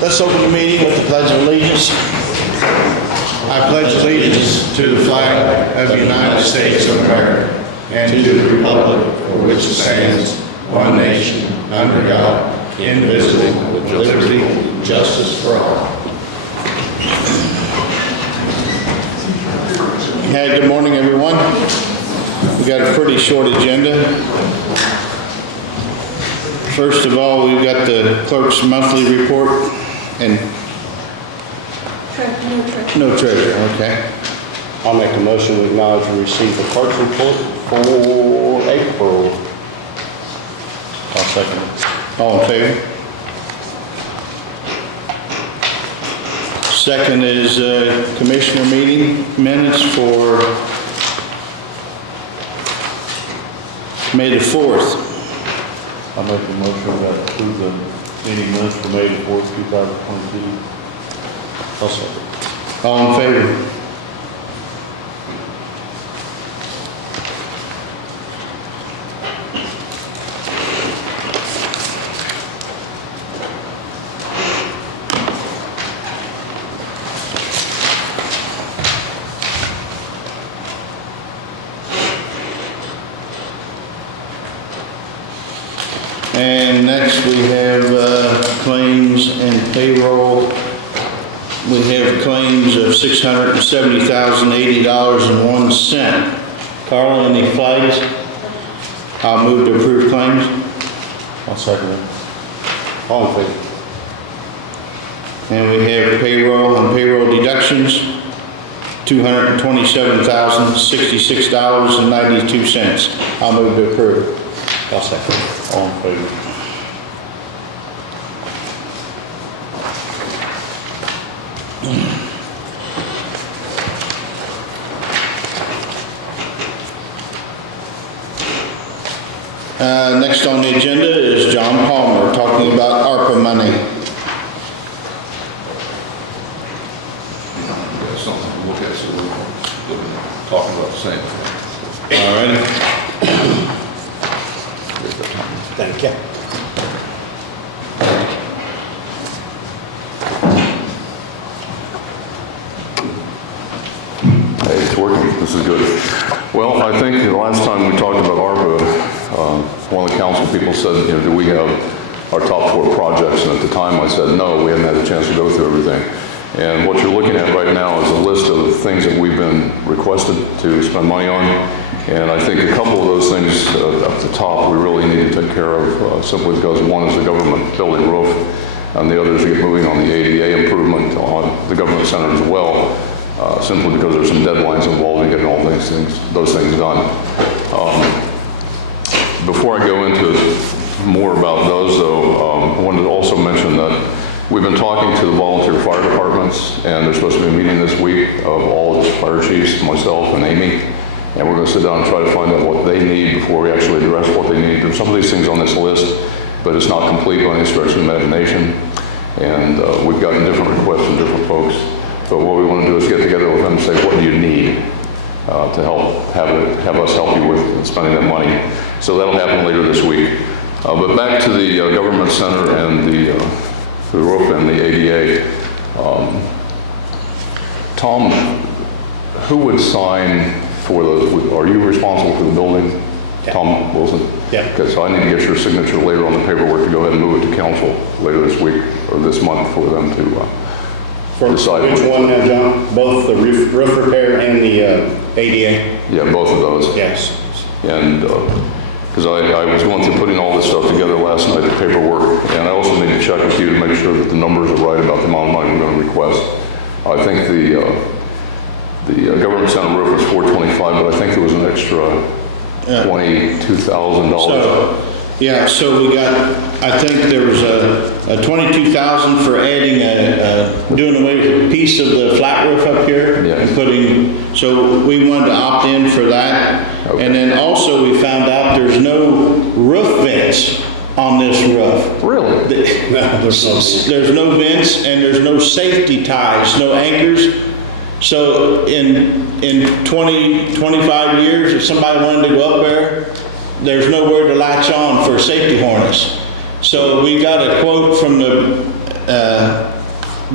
Let's open the meeting with the Pledge of Allegiance. I pledge allegiance to the flag of the United States of America and to the republic for which it stands, one nation, under God, indivisible, with liberty and justice for all. Hey, good morning, everyone. We got a pretty short agenda. First of all, we've got the clerk's monthly report and no treasurer, okay. I'll make a motion to acknowledge and receive the clerk's report for April. I'll second it. All in favor? Second is commissioner meeting minutes for May the 4th. I'll make a motion to approve the meeting minutes for May 4th, 2022. I'll second. All in favor? And next we have claims and payroll. We have claims of $670,080.01. Carla, any flags? I'll move to approve claims. I'll second it. All in favor? And we have payroll and payroll deductions, $227,066.92. I'll move to approve. I'll second. All in favor? Next on the agenda is John Palmer talking about ARPA money. Got something to look at, so we're talking about the same thing. All right. Thank you. Hey, it's working. This is good. Well, I think the last time we talked about ARPA, one of the council people said, do we have our top 4 projects? And at the time I said, no, we hadn't had a chance to go through everything. And what you're looking at right now is a list of things that we've been requested to spend money on. And I think a couple of those things at the top we really need to take care of simply because one is the government building roof, and the other is to get moving on the ADA improvement on the government center as well, simply because there's some deadlines involved in getting all those things done. Before I go into more about those, though, I wanted to also mention that we've been talking to the volunteer fire departments, and there's supposed to be a meeting this week of all of the fire chiefs, myself, and Amy, and we're going to sit down and try to find out what they need before we actually address what they need. There's some of these things on this list, but it's not complete by any stretch of the imagination, and we've gotten different requests from different folks. But what we want to do is get together with them and say, what do you need to help have us help you with spending that money? So that'll happen later this week. But back to the government center and the roof and the ADA. Tom, who would sign for those? Are you responsible for the building? Yeah. Tom Wilson? Yeah. Okay, so I need to get your signature later on the paperwork to go ahead and move it to council later this week or this month for them to decide. Which one now, John? Both the roof repair and the ADA? Yeah, both of those. Yes. And because I was going through putting all this stuff together last night, the paperwork, and I also need to check with you to make sure that the numbers are right about the amount of money we're going to request. I think the government center roof was $425, but I think there was an extra $22,000. So we got, I think there was a $22,000 for adding doing away with a piece of the flat roof up here. Yeah. And so we wanted to opt in for that. Okay. And then also we found out there's no roof vents on this roof. Really? There's no vents and there's no safety ties, no anchors. So in 20, 25 years, if somebody wanted to go up there, there's nowhere to latch on for a safety harness. So we got a quote from the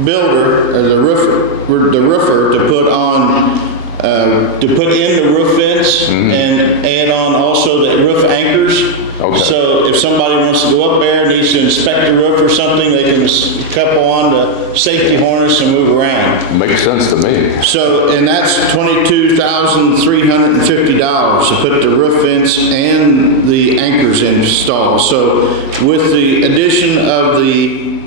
builder, or the roofer to put on, to put in the roof vents and add on also the roof anchors. Okay. So if somebody wants to go up there, needs to inspect the roof or something, they can couple on the safety harness and move around. Makes sense to me. So, and that's $22,350 to put the roof vents and the anchors installed. So with the addition of the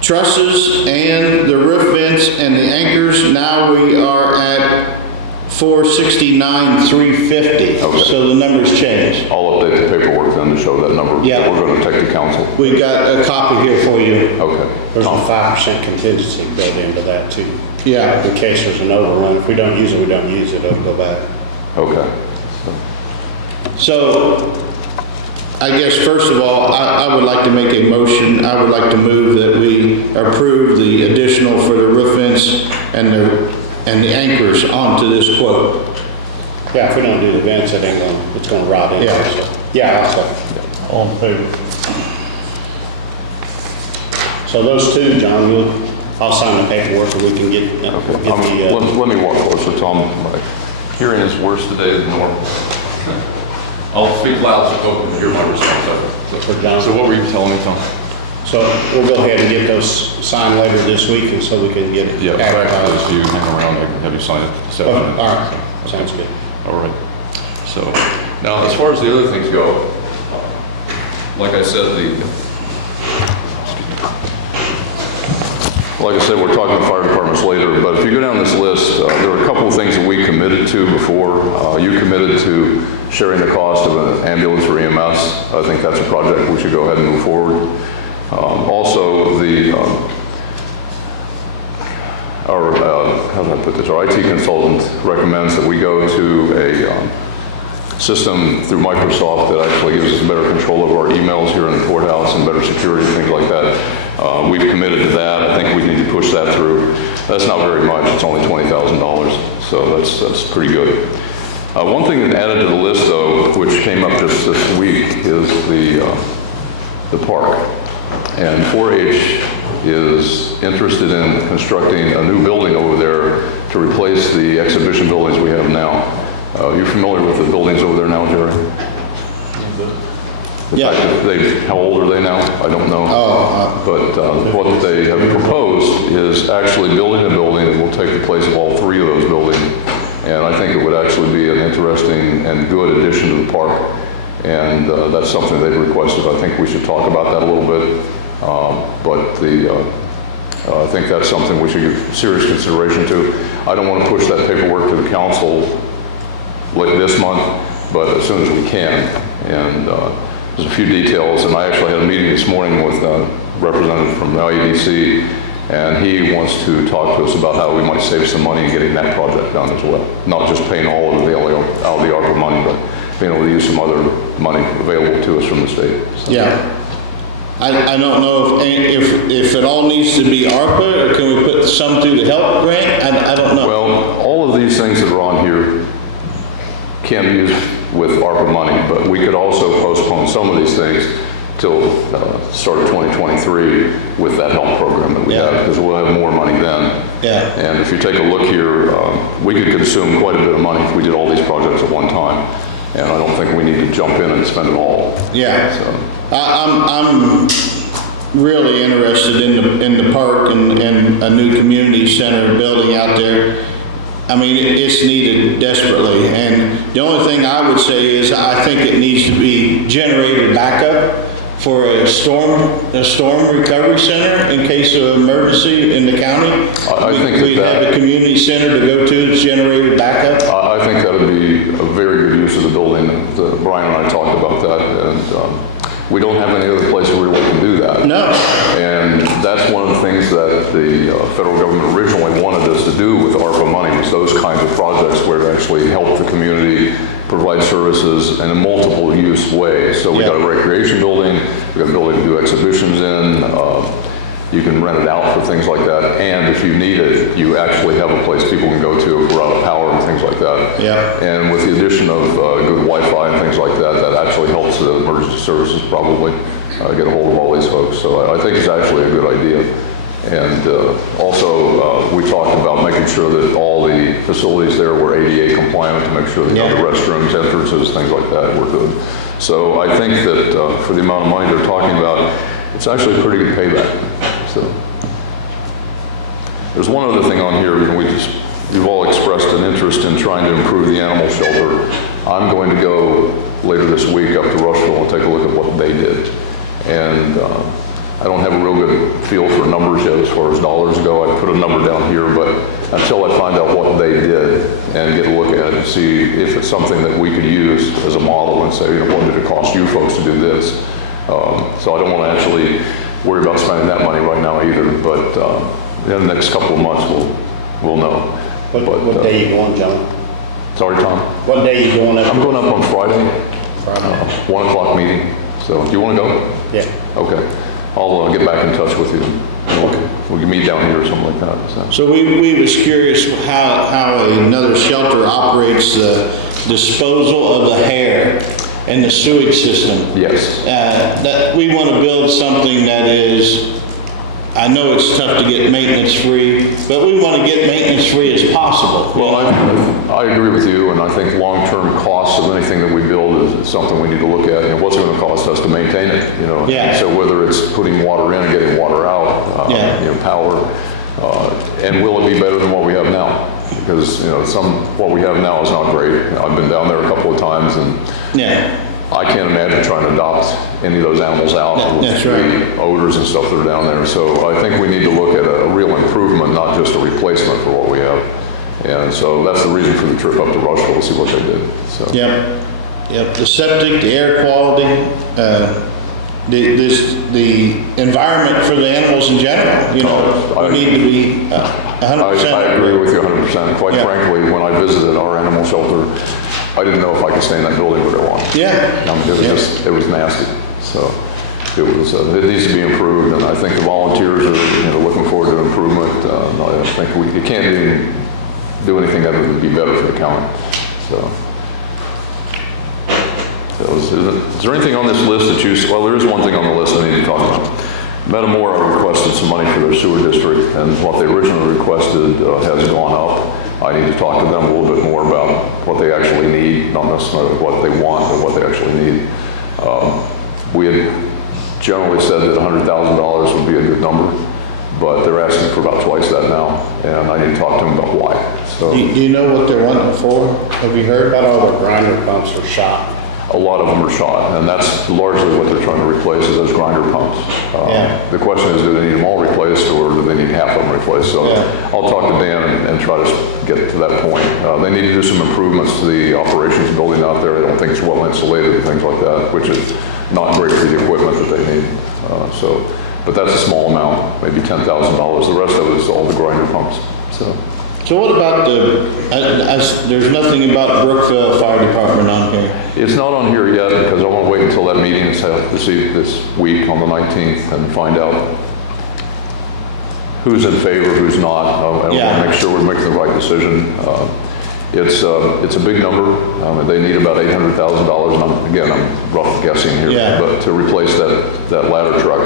trusses and the roof vents and the anchors, now we are at $469,350. Okay. So the numbers changed. I'll update the paperwork then to show that number. Yeah. That we're going to take to council. We got a copy here for you. Okay. There's a 5% contingency built into that too. Yeah. In case there's an overrun. If we don't use it, we don't use it. It'll go back. Okay. So, I guess first of all, I would like to make a motion. I would like to move that we approve the additional for the roof vents and the anchors onto this quote. Yeah, if we don't do the vents, it's gonna rot in. Yeah. So, yeah, I'll second. All in favor? So those two, John, I'll sign the paperwork and we can get the, Let me walk closer, Tom. My hearing is worse today than normal. I'll speak loud so folks can hear my response. for John. So what were you telling me, Tom? So we'll go ahead and get those signed later this week and so we can get it Yeah, advertised. if you hang around, I can have you sign it this Oh, afternoon. all right, sounds good. All right. So, now, as far as the other things go, like I said, we're talking to fire departments later, but if you go down this list, there are a couple of things that we committed to before. You committed to sharing the cost of an ambulance or EMS. I think that's a project we should go ahead and move forward. Also, how do I put this? Our IT consultant recommends that we go to a system through Microsoft that actually gives us better control over our emails here in the courthouse and better security, things like that. We've committed to that. I think we need to push that through. That's not very much. It's only $20,000, so that's pretty good. One thing that added to the list, though, which came up just this week, is the park. And 4-H is interested in constructing a new building over there to replace the exhibition buildings we have now. You're familiar with the buildings over there now, Jerry? Yeah. How old are they now? I don't know. But what they have proposed is actually building a building that will take the place of all three of those buildings. And I think it would actually be an interesting and good addition to the park. And that's something they've requested. I think we should talk about that a little bit. I think that's something we should give serious consideration to. I don't want to push that paperwork to the council like this month, but as soon as we can. And there's a few details, and I actually had a meeting this morning with a representative from the IEDC, and he wants to talk to us about how we might save some money in getting that project done as well. Not just paying all of the ARPA money, but being able to use some other money available to us from the state. So. Yeah. I don't know if it all needs to be ARPA, or can we put some through the HELP grant? I don't know. Well, all of these things that are on here can be used with ARPA money, but we could also postpone some of these things till start of 2023 with that HELP program that we have, because we'll have more money then. Yeah. And if you take a look here, we could consume quite a bit of money if we did all these projects at one time. And I don't think we need to jump in and spend it all. Yeah. So. I'm really interested in the park and a new community center building out there. I mean, it's needed desperately. And the only thing I would say is I think it needs to be generator backup for a storm recovery center in case of emergency in the county. I think we'd have a community center to go to that's generator backup. I think that would be a very good use of the building. Brian and I talked about that, and we don't have any other place where we can do that. No. And that's one of the things that the federal government originally wanted us to do with ARPA money, was those kinds of projects where it actually helped the community provide services in a multiple use way. So we got a recreation building, we got a building to do exhibitions in, you can rent it out for things like that, and if you need it, you actually have a place people can go to if we're out of power and things like that. Yeah. And with the addition of good Wi-Fi and things like that, that actually helps the emergency services probably get a hold of all these folks. So I think it's actually a good idea. And also, we talked about making sure that all the facilities there were ADA compliant to make sure that the restrooms, entrances, things like that were good. So I think that for the amount of money they're talking about, it's actually a pretty good payback. So there's one other thing on here, you've all expressed an interest in trying to improve the animal shelter. I'm going to go later this week up to Rushville and take a look at what they did. And I don't have a real good feel for numbers yet as far as dollars go. I put a number down here, but until I find out what they did and get a look at it and see if it's something that we could use as a model and say, what did it cost you folks to do this? So I don't want to actually worry about spending that money right now either, but in the next couple of months we'll know. What day you going, John? Sorry, Tom? What day you going up? I'm going up on Friday. Friday. 1 o'clock meeting. So do you want to go? Yeah. Okay. I'll get back in touch with you. We can meet down here or something like that. So we was curious how another shelter operates the disposal of the hair and the sewage system. Yes. That we want to build something that is, I know it's tough to get maintenance free, but we want to get maintenance free as possible. Well, I agree with you, and I think long-term costs of anything that we build is something we need to look at. And what's it going to cost us to maintain it? Yeah. So whether it's putting water in and getting water out, power, and will it be better than what we have now? Because what we have now is not great. I've been down there a couple of times, and I can't imagine trying to adopt any of those animals out. That's right. Odors and stuff that are down there. So I think we need to look at a real improvement, not just a replacement for what we have. And so that's the reason for the trip up to Rushville to see what they did. So. Yep. The septic, the air quality, the environment for the animals in general. We need to be 100%. I agree with you 100%. Quite frankly, when I visited our animal shelter, I didn't know if I could stay in that building very long. It was nasty. So it needs to be improved, and I think the volunteers are looking forward to improvement. I think you can't even do anything other than be better for the county. So is there anything on this list that well, there is one thing on the list I need to talk about. Metamora requested some money for their sewer district, and what they originally requested has gone up. I need to talk to them a little bit more about what they actually need, not necessarily what they want, but what they actually need. We had generally said that $100,000 would be a good number, but they're asking for about twice that now, and I need to talk to them about why. So, do you know what they're wanting for? Have you heard? About all the grinder pumps are shot. A lot of them are shot, and that's largely what they're trying to replace is those grinder pumps. The question is, do they need them all replaced, or do they need half of them replaced? So I'll talk to Dan and try to get to that point. They need to do some improvements to the operations building out there. I don't think it's well insulated and things like that, which is not great for the equipment that they need. But that's a small amount, maybe $10,000. The rest of it is all the grinder pumps. So what about there's nothing about Brookville Fire Department on here? It's not on here yet because I want to wait until that meeting is held this week on the 19th and find out who's in favor, who's not. I want to make sure we're making the right decision. It's a big number. They need about $800,000, and I'm rough guessing here, but to replace that ladder truck,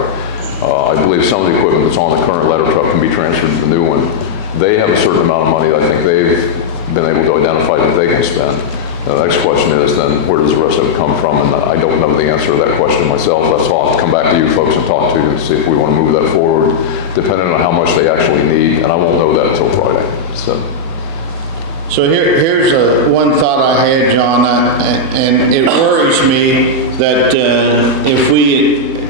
I believe some of the equipment that's on the current ladder truck can be transferred to the new one. They have a certain amount of money I think they've been able to identify that they can spend. The next question is then where does the rest of it come from? And I don't know the answer to that question myself. That's why I'll come back to you folks and talk to you and see if we want to move that forward, depending on how much they actually need. And I won't know that until Friday. So here's one thought I had, John, and it worries me that if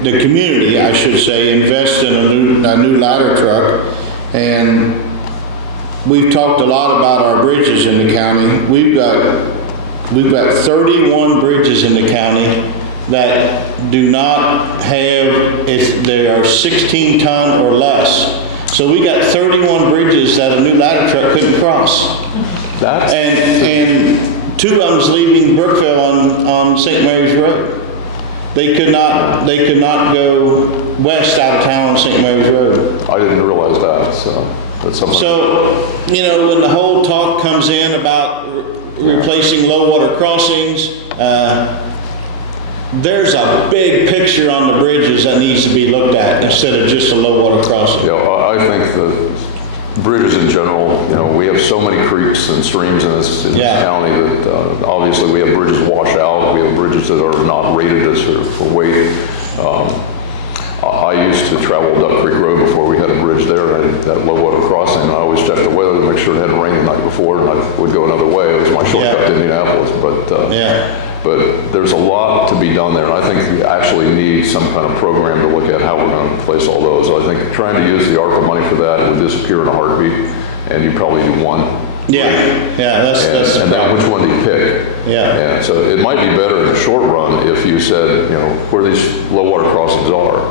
the community, I should say, invest in a new ladder truck, and we've talked a lot about our bridges in the county. We've got 31 bridges in the county that do not have, they are 16 ton or less. So we got 31 bridges that a new ladder truck couldn't cross. And 2 of them's leaving Brookville on St. Mary's Road. They could not go west out of town on St. Mary's Road. I didn't realize that, so that's something. So, when the whole talk comes in about replacing low water crossings, there's a big picture on the bridges that needs to be looked at instead of just a low water crossing. I the bridges in general, you know, we have so many creeks and streams in this county that obviously we have bridges wash out. We have bridges that are not rated as for weight. I used to travel Duck Creek Road before we had a bridge there, and that low water crossing, and I always checked the weather to make sure it hadn't rained the night before, and I would go another way. It was my shortcut to Indianapolis, but there's a lot to be done there, and I think we actually need some kind of program to look at how we're going to replace all those. I think trying to use the ARPA money for that would disappear in a heartbeat, and you probably do one. That's and then which one do you pick? And so it might be better in the short run if you said, you know, where these low water crossings are,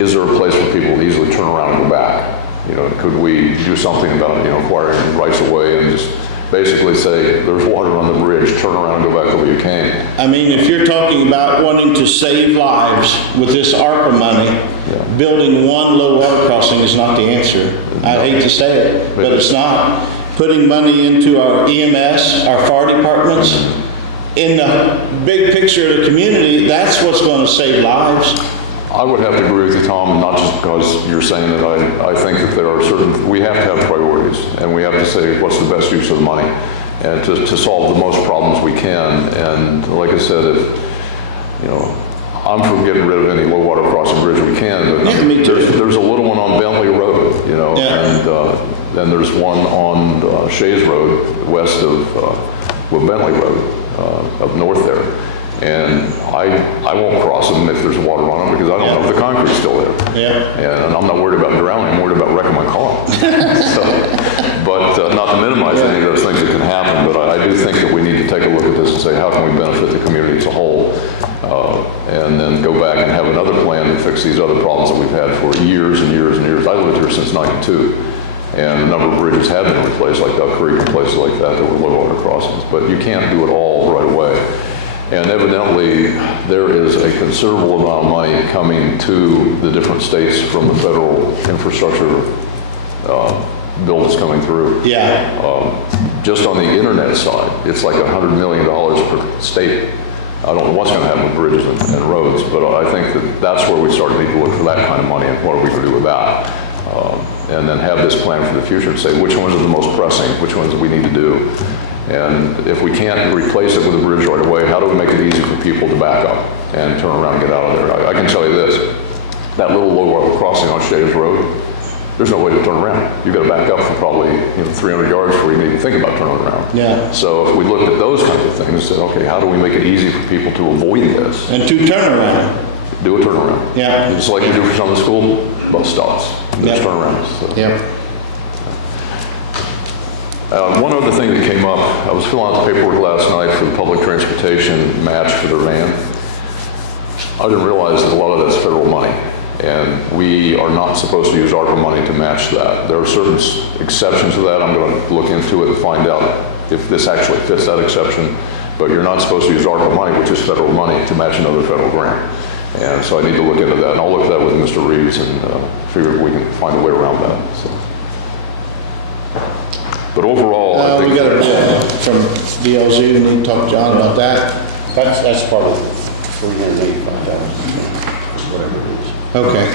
is there a place where people will easily turn around and go back? You know, could we do something about, you know, acquiring rights of way and just basically say, there's water on the bridge, turn around and go back the way you came? I mean, if you're talking about wanting to save lives with this ARPA money, building one low water crossing is not the answer. I hate to say it, but it's not. Putting money into our EMS, our fire departments, in the big picture of the community, that's what's going to save lives. I would have to agree with you, Tom, not just because you're saying that. I think that there are certain, we have to have priorities, and we have to say what's the best use of the money, and to solve the most problems we can. And like I said, if, you know, I'm for getting rid of any low water crossing bridge we can, but me too. there's a little one on Bentley Road, you know, and then there's one on Shays Road, west of Bentley Road, up north there. And I won't cross them if there's water on them, because I don't know if the concrete's still there. And I'm not worried about drowning, I'm worried about wrecking my car. But not to minimize any of those things that can happen, but I do think that we need to take a look at this and say, how can we benefit the community as a whole? And then go back and have another plan to fix these other problems that we've had for years and years and years. I lived here since '92. And a number of bridges have been replaced, like Duck Creek and places like that were low water crossings. But you can't do it all right away. And evidently, there is a considerable amount of money coming to the different states from the federal infrastructure bill that's coming through. Just on the internet side, it's like $100 million per state. I don't know what's going to happen with bridges and roads, but I think that that's where we start to need to look for that kind of money and what are we going to do with that. And then have this plan for the future to say which ones are the most pressing, which ones we need to do. And if we can't replace it with a bridge right away, how do we make it easy for people to back up and turn around and get out of there? I can tell you this, that little low water crossing on Shays Road, there's no way to turn around. You've got to back up for probably 300 yards before you even think about turning around. So if we looked at those kinds of things and said, okay, how do we make it easy for people to avoid this? And to turn around. Do a turnaround. Just like you do for some of the school bus stops. There's turnarounds. So. One other thing that came up, I was filling out the paperwork last night for the public transportation match for their van. I didn't realize that a lot of that's federal money, and we are not supposed to use ARPA money to match that. There are certain exceptions to that. I'm going to look into it and find out if this actually fits that exception, but you're not supposed to use ARPA money, which is federal money, to match another federal grant. And so I need to look into that, and I'll look at that with Mr. Reeves and figure if we can find a way around that. So. But overall, I think... We got a bill from DLZ, we need to talk to John about that. That's part of $385,000, whatever it is. Okay.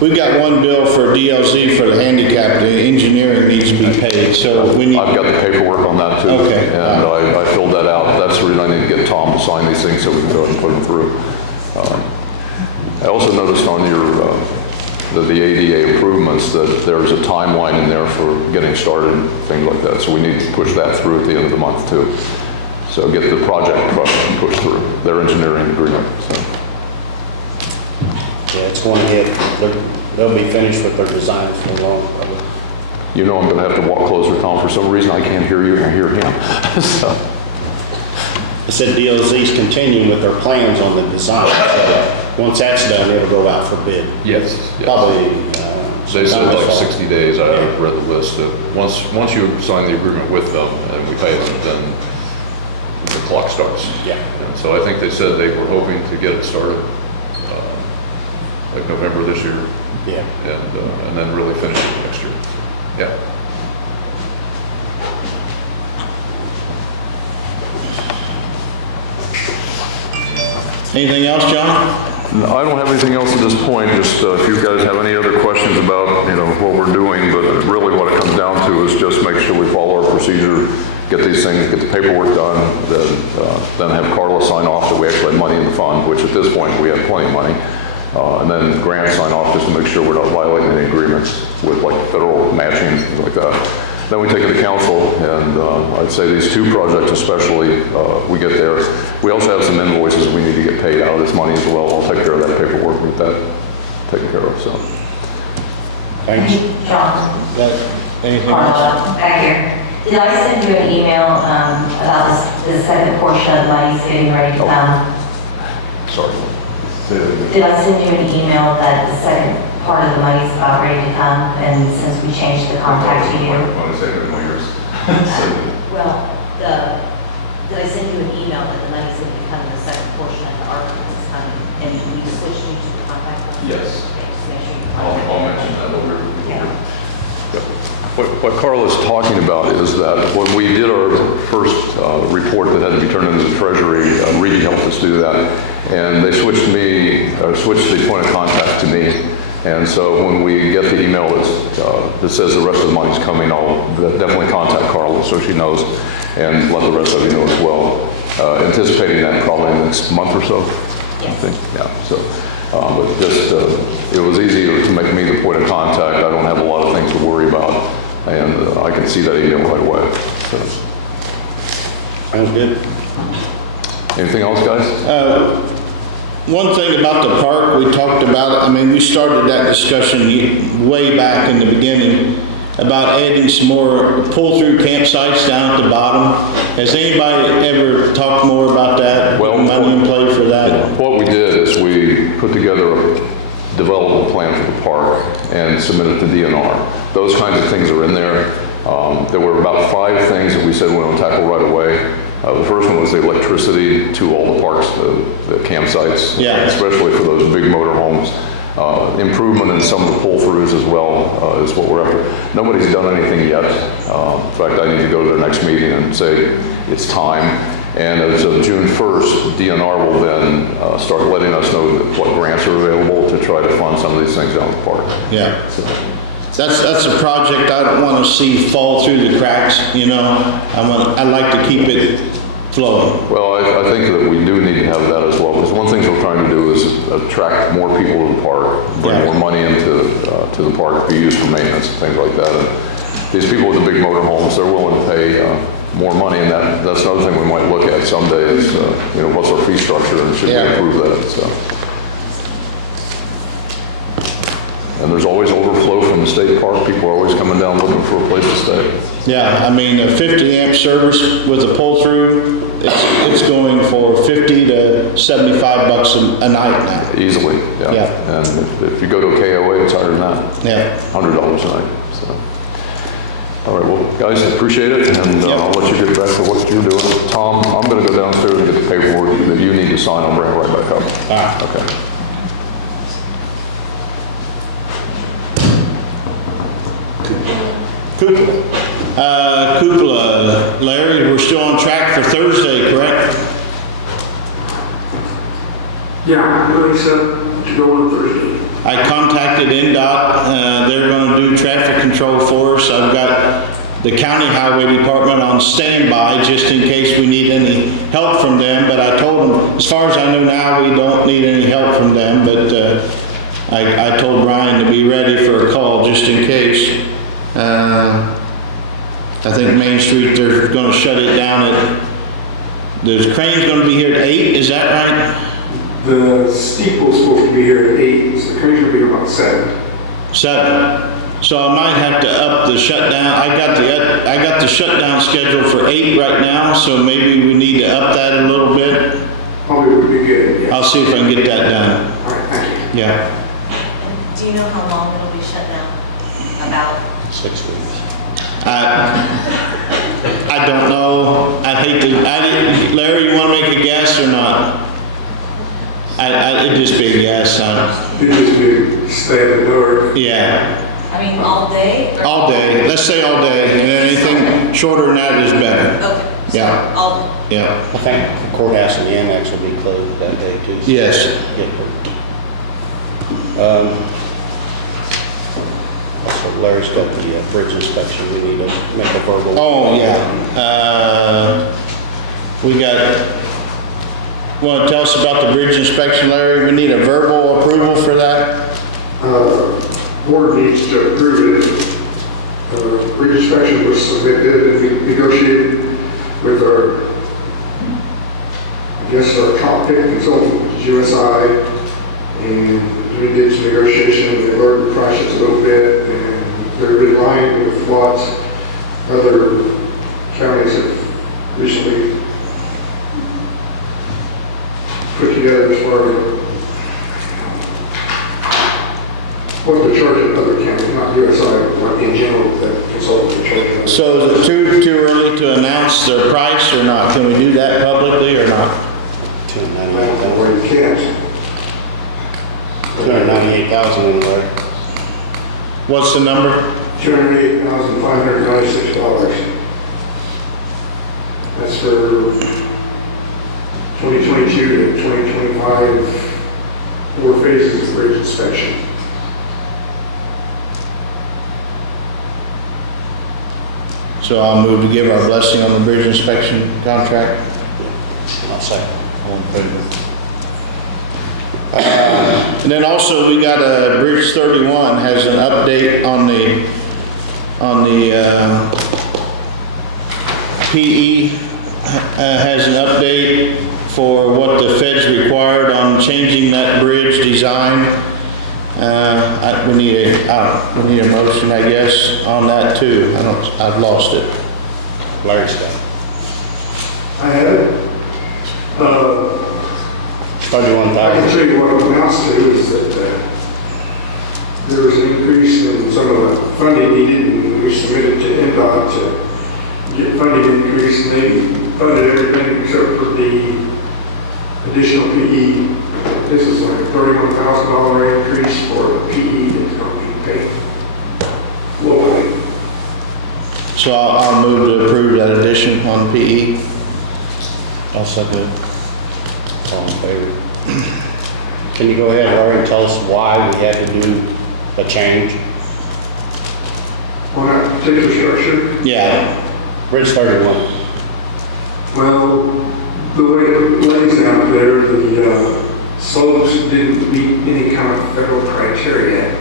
We've got one bill for DLZ for the handicap, the engineering needs to be paid, so we need... I've got the paperwork on that too. Okay. And I filled that out. That's the reason I need to get Tom to sign these things so we can go ahead and put them through. I also noticed on your... the ADA improvements that there's a timeline in there for getting started and things like that. So we need to push that through at the end of the month too. So get the project pushed through, their engineering agreement. So. It's going ahead. They'll be finished with their designs for long. You know I'm going to have to walk closer, Tom. For some reason I can't hear you and I hear him. So. I said DLZ's continuing with their plans on the design. So once that's done, it'll go out for bid. Yes. Probably. They said like 60 days. I read the list. Once you sign the agreement with them and we pay them, then the clock starts. And so I think they said they were hoping to get it started like November this year. And then really finish it next year. Anything else, John? I don't have anything else at this point. Just if you guys have any other questions about get these things, get the paperwork done, then have Carla sign off that we actually have money in the fund, which at this point, we have plenty of money. And then Grant sign off just to make sure we're not violating any agreements with like federal matching, things like that. Then we take it to council, and I'd say these two projects especially, we get there. We also have some invoices we need to get paid out of this money as well. I'll take care of that paperwork, get that taken care of, so. Thanks. John, Anything else? Carla, back here. Did I send you an email about the second portion of money's getting ready to come? Sorry. Did I send you an email that the second part of the money's about ready to come, and since we changed the contact to you? Well, did I send you an email that the money's going to be coming, the second portion of the ARPA is coming, and we switched you to the contact person? Yes. Okay, just make sure you I'll contact mention that over. Yeah. What Carla's talking about is that when we did our first report that had to be turned into the Treasury, Reedy helped us do that, and they switched the point of contact to me. And so when we get the email that says the rest of the money's coming, I'll definitely contact Carla so she knows, and let the rest of you know as well. Anticipating that probably in the next month or so, I think. Yeah. So, but just it was easier to make me the point of contact. I don't have a lot of things to worry about, and I can see that email right away. So. Sounds good. Anything else, guys? One thing about the park, we talked about it, I mean, we started that discussion way back in the beginning about adding some more pull-through campsites down at the bottom. Has anybody ever talked more about that? Well, money in play for that? What we did is we put together a development plan for the park and submitted to DNR. Those kinds of things are in there. There were about 5 things that we said we want to tackle right away. The first one was the electricity to all the parks, the campsites, Yeah. especially for those big motor homes. Improvement in some of the pull-throughs as well is what we're after. Nobody's done anything yet. In fact, I need to go to their next meeting and say it's time. And as of June 1st, DNR will then start letting us know what grants are available to try to fund some of these things down the park. Yeah. That's a project I don't want to see fall through the cracks, you know. I'd like to keep it flowing. Well, I think that we do need to have that as well, because one thing we're trying to do is attract more people to the park, bring more money into to the park to be used for maintenance and things like that. And these people with the big motor homes, they're willing to pay more money, and that's another thing we might look at someday is, you know, what's our fee structure, and should we improve that, so. And there's always overflow from the state park. People are always coming down looking for a place to stay. Yeah, I mean, a 50 amp service with a pull-through, it's going for 50 to 75 bucks a night now. Easily, yeah. Yeah. And if you go to a KOA, it's higher than that. Yeah. $100 a night, so. All right, well, guys, appreciate it, and I'll let you get back to what you're doing. Tom, I'm gonna go downstairs and get the paperwork that you need to sign. I'll bring it right back up. All right. Okay. Cupola, Larry, we're still on track for Thursday, correct? Yeah, really so, to go on Thursday. I contacted NDOT, they're gonna do traffic control for us. I've got the county highway department on standby just in case we need any help from them, but I told them, as far as I know now, we don't need any help from them, but I told Ryan to be ready for a call just in case. I think Main Street, they're gonna shut it down the crane's gonna be here at 8, is that right? The steeple's supposed to be here at 8, so the cranes will be here about 7. 7. So I might have to up the shutdown. I got the shutdown scheduled for 8 right now, so maybe we need to up that a little bit. Probably would be good, yeah. I'll see if I can get that done. All right, thank you. Yeah. Do you know how long it'll be shut down? About? 6 weeks. I don't know. Larry, you wanna make a guess or not? It'd just be a guess, You just be stay at the door. yeah. I mean, all day? or- All day, let's say all day, and anything shorter than that is better. Okay. so Yeah. All, Yeah. I think the courthouse and the annex will be closed that day too. Yes. Yeah. Also, Larry's got the bridge inspection, we need to make a verbal. Oh, yeah. We got, want to tell us about the bridge inspection, Larry? We need a verbal approval for that? Board needs to approve it. Bridge inspection was submitted and we negotiated with our top pick consultant, which is USI, and we did some negotiation. They lowered the prices a little bit, and they're in line with what other counties have recently put together as far as what they're charging other counties, not USI, but in general, that consultants are charging. So is it too early to announce their price or not? Can we do that publicly or not? Where you can't. 298,000 in there. What's the number? $208,596. That's for 2022 to 2025, 4 phases of bridge inspection. So I'll move to give our blessing on the bridge inspection contract. I'll second. All in favor? And then also we got a Bridge 31 has an update on the PE has an update for what the feds required on changing that bridge design. We need a motion, I guess, on that too. I've lost it. Larry's got it. I have it. I can 31,000. tell you what it amounts to is that there was an increase in some of the funding needed, and we submitted to NDOT to get funding increase, and they funded everything except for the additional PE. This is like a $31,000 increase for the PE that's going to be paid locally. So I'll move to approve that addition on PE. I'll second it. All in favor? Can you go ahead, Larry, and tell us why we had to do a change? On that particular structure, Yeah. Bridge 31. well, the way it lays out there, the slopes didn't meet any kind of federal criteria.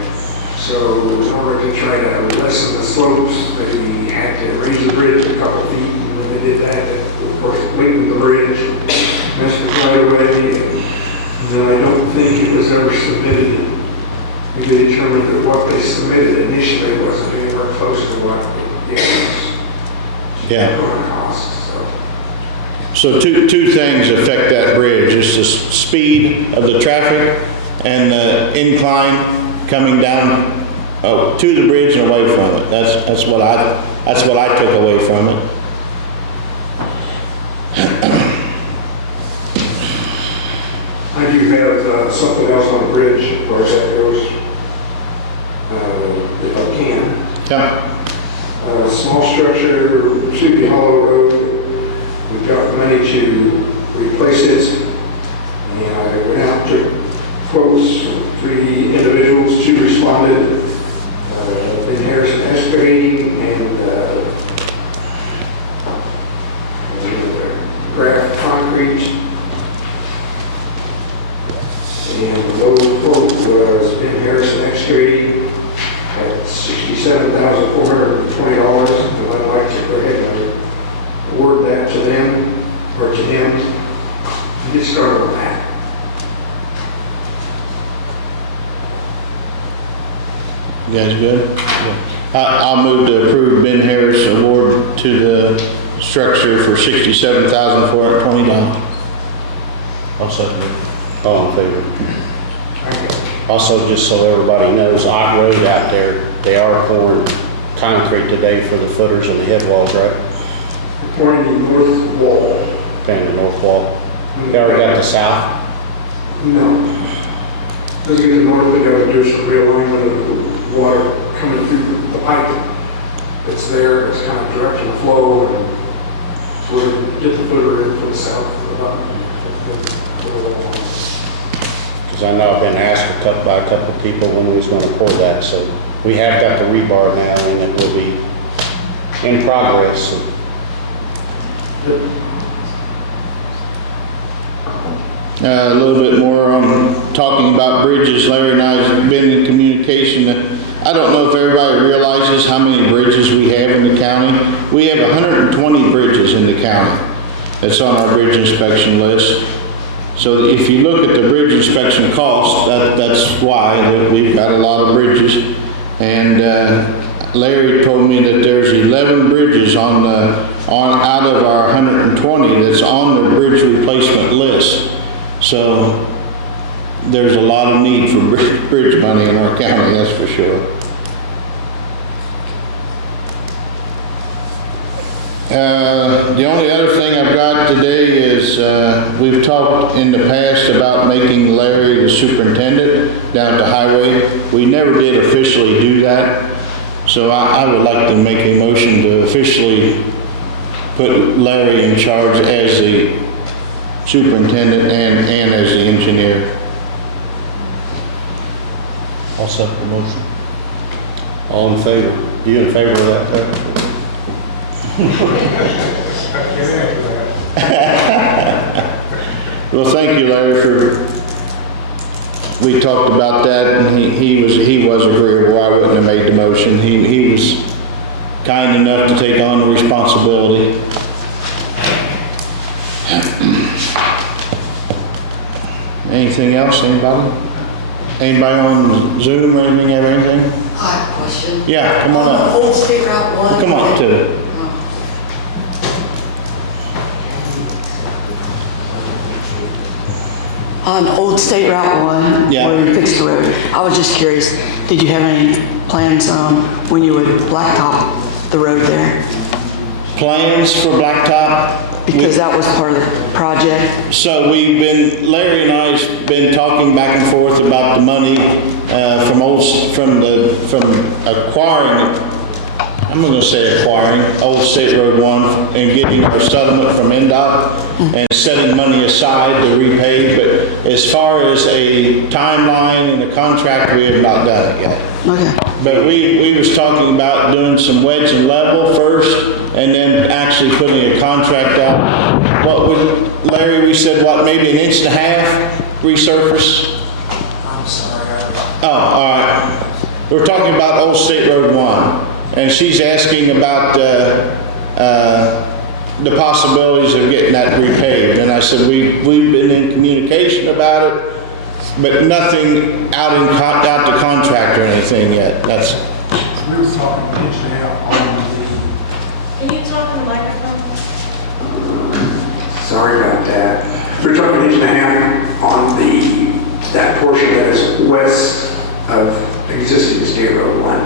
So in order to try to lessen the slopes, they had to raise the bridge a couple feet. And when they did that, of course, it weakened the bridge, messed with right away. And then I don't think it was ever submitted. We determined that what they submitted initially wasn't anywhere close to what it was Yeah. going to cost. So two things affect that bridge. It's the speed of the traffic and the incline coming down to the bridge and away from it. That's what I took away from it. I do have something else on the bridge as far as that goes, if I can. Yeah. Small structure, Reedy Hollow Road. We've got money to replace it. And I went out and took quotes from 3 individuals. 2 responded. Ben Harrison Excavating and Graph Concrete. And the low quote was Ben Harrison Excavating at $67,420. And I'd like to go ahead and award that to them, or to him, and get started on that. You guys good? I'll move to approve Ben Harris award to the structure for $67,420. I'll second it. All in favor? Also, just so everybody knows, Ott Road out there, they are pouring concrete today for the footers and the head walls, right? Pouring the north wall. Down the north wall. They already got the south? No. Doesn't get to north, they gotta do some realignment of the water coming through the pipe. It's there, it's kind of direction of flow, and so we get the footer in from the south. Because I know I've been asked by a couple of people when we was going to pour that, so We have got the rebar now, and it will be in progress. So A little bit more on talking about bridges. Larry and I have been in communication. I don't know if everybody realizes how many bridges we have in the county. We have 120 bridges in the county. That's on our bridge inspection list. So if you look at the bridge inspection cost, that's why that we've got a lot of bridges. And Larry told me that there's 11 bridges out of our 120 that's on the bridge replacement list. So there's a lot of need for bridge money in our county, that's for sure. The only other thing I've got today is we've talked in the past about making Larry the superintendent down at the highway. We never did officially do that. So I would like to make a motion to officially put Larry in charge as the superintendent and as the engineer. I'll second the motion. all in favor? You in favor of that, Larry? Well, thank you, Larry, we talked about that, and he was agreeable. I wouldn't have made the motion. He was kind enough to take on the responsibility. Anything else, anybody? Anybody on Zoom or anything, have anything? I have a question. Yeah, come on up. Old State Route 1. Come on to it. On Old State Route 1, Yeah. where you fixed the road, I was just curious, did you have any plans when you would blacktop the road there? Plans for blacktop? Because that was part of the project. So Larry and I's been talking back and forth about the money from acquiring, I'm going to say acquiring Old State Road 1 and getting our settlement from NDOT and setting money aside to repay. But as far as a timeline and a contract, we have not done it yet. Okay. But we was talking about doing some wedge and level first, and then actually putting a contract out. What would, Larry, we said, what, maybe 1.5 inches resurface? I'm sorry. Oh, all right. We're talking about Old State Road 1, and she's asking about the possibilities of getting that repaved. And I said, we've been in communication about it, but nothing out to contract or anything yet. That's. We were talking 1.5 inches on Can you talk in the microphone? sorry about that. We're talking 1.5 inches on that portion that is west of existing State Road 1.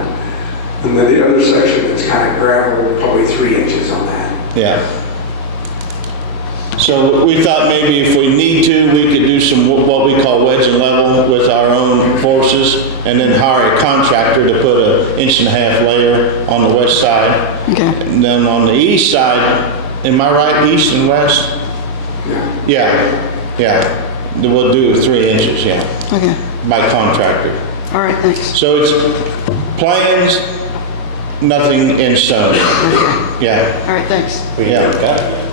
And then the other section that's kind of gravel, probably 3 inches on that. Yeah. So we thought maybe if we need to, we could do some what we call wedge and level with our own forces, and then hire a contractor to put 1.5 inch layer on the west side. Okay. And then on the east side, am I right, east and west? Yeah. We'll do 3 inches, yeah, Okay. by contractor. All right, thanks. So it's plans, nothing in stone. Okay. Yeah. All right, thanks. We haven't got it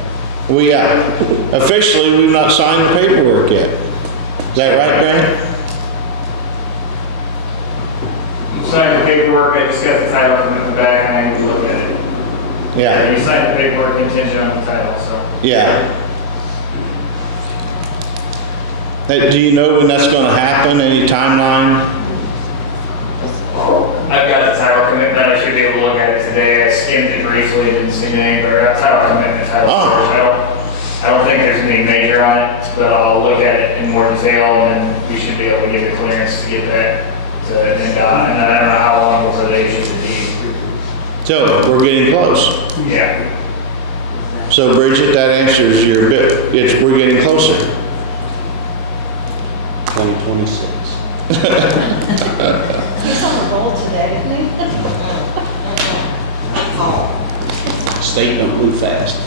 yet. Officially, we've not signed the paperwork yet. Is that right, Brandon? You signed the paperwork, I just got the title from the back, and I need to look at it. Yeah. You signed the paperwork contingent on the title, so. Yeah. Hey, do you know when that's gonna happen? Any timeline? I've got the title commitment, I should be able to look at it today, I skimmed it briefly, didn't see anything, but that title commitment, title storage, I don't think there's anything major on it, but I'll look at it in more detail, and then we should be able to get the clearance to get that to NDOT, and then I don't know how long before they issue the deed. So, we're getting close. Yeah. So Bridget, that answers your bit. We're getting closer. 2026. He's on the roll today, isn't he? State don't move fast.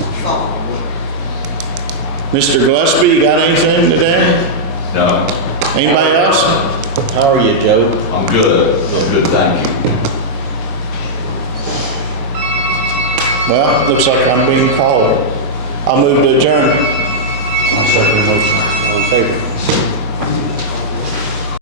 Mr. Gillespie, you got anything today? No, Anybody else? How are you, Joe? I'm good, thank you. Well, looks like I'm being called. I'll move to adjourn. I'll second the motion. All in favor?